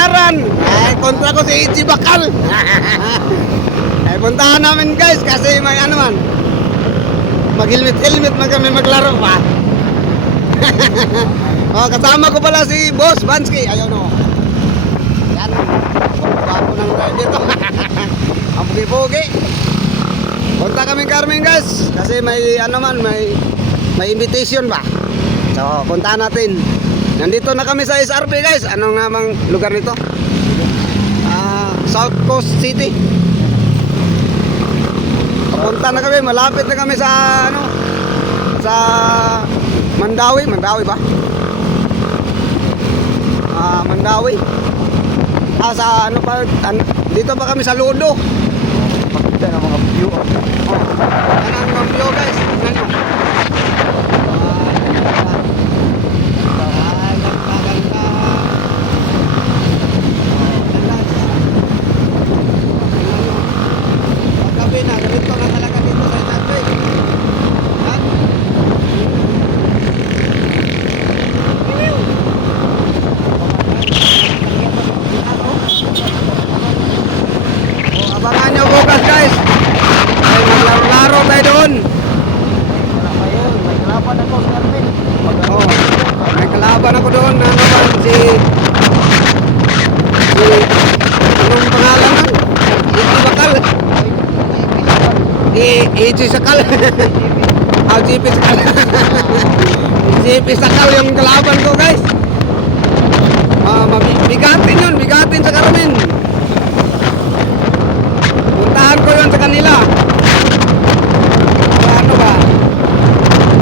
baklaran. Ay, kontra ko si Ichi Bakal. Ay, puntahan namin guys kasi may ano man. Mag-helmet-helmet man kami maglaro pa. oh, kasama ko pala si Boss Bansky. Ayun o. Yan. Bago ng drive dito. Ang pugi-pugi. Punta kami Carmen guys kasi may ano man may may invitation ba. So, puntahan natin. Nandito na kami sa SRP guys. Ano nga mang lugar nito? Ah, South Coast City. Papunta na kami, malapit na kami sa ano? Sa Mandawi, Mandawi ba? Ah, Mandawi. Ah, sa ano pa? an- dito pa kami sa Ludo. Makita ng mga view. Yan ang mga view guys. Tingnan nyo. Ah, napakaganda. Ganda. Paggabi na, ganito na talaga dito sa Itatwe. Yan. Oh, abangan nyo bukas guys. Ay, maglaro-laro tayo doon. Ayun, may kalaban ako sa Arvin. Oh, may kalaban ako doon. Ano ba? Si... Si... Anong pangalan nun? Iti Bakal. I... Iti Sakal. Ah, GP Sakal. GP Sakal yung kalaban ko guys. Ah, mabi- bigatin yun. Bigatin sa Carmen. Puntahan ko yun sa kanila. Para ano ba?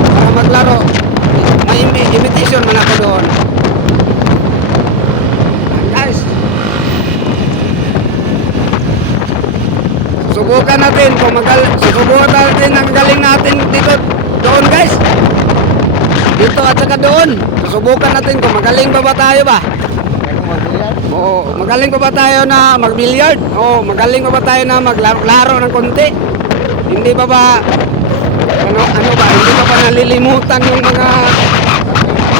Para maglaro. May invi- invitation man ako doon. Ayan, Guys. Subukan natin kung magal susubukan natin ang galing natin dito doon guys. Dito at saka doon. Susubukan natin kung magaling ba ba tayo ba? Oo, magaling pa ba tayo na mag-billiard? Oo, magaling pa ba tayo na maglaro ng konti? Hindi ba ba ano ano ba? Hindi ba ba nalilimutan yung mga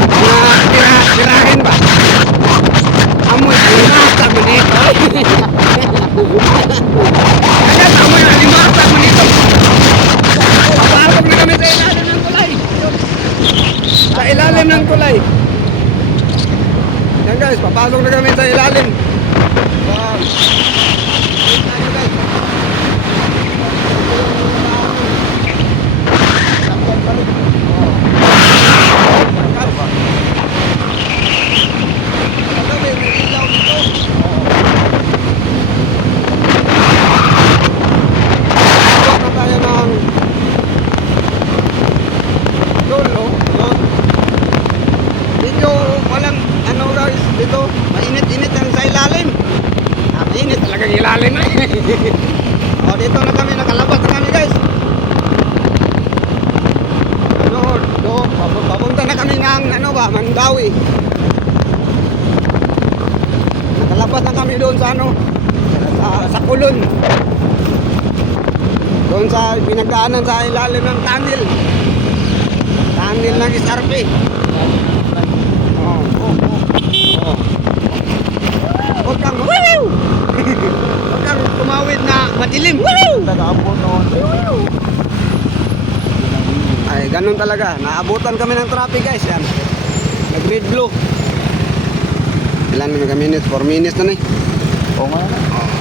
mga tira, tirahin ba? Amoy alimata mo nito. Kaya amoy alimata mo nito. Papasok na kami sa ilalim ng tulay. Sa tulay. Yan guys, papasok na kami sa ilalim. Wow. Wait tayo guys. Sakyan pa rin. Kami, may ilaw dito. Pasok na tayo ng dulo. Yun. Dito, walang ano guys, dito, mainit-init ang sa ilalim. Ah, mainit talaga ang ilalim eh. oh, dito na kami, nakalabas na kami guys. Ano, do, papu- papunta na kami ng ano ba, Mandawi. Nakalabas na kami doon sa ano, sa, sa kulon. Doon sa pinagdaanan sa ilalim ng tunnel. Tunnel ng SRP. Oh, oh, oh. Oh. Taga-abot noon. Ay, ganun talaga. Naabutan kami ng traffic guys. Yan. Nag-red blue. Ilan minutes? 4 minutes na na eh. Oo nga na.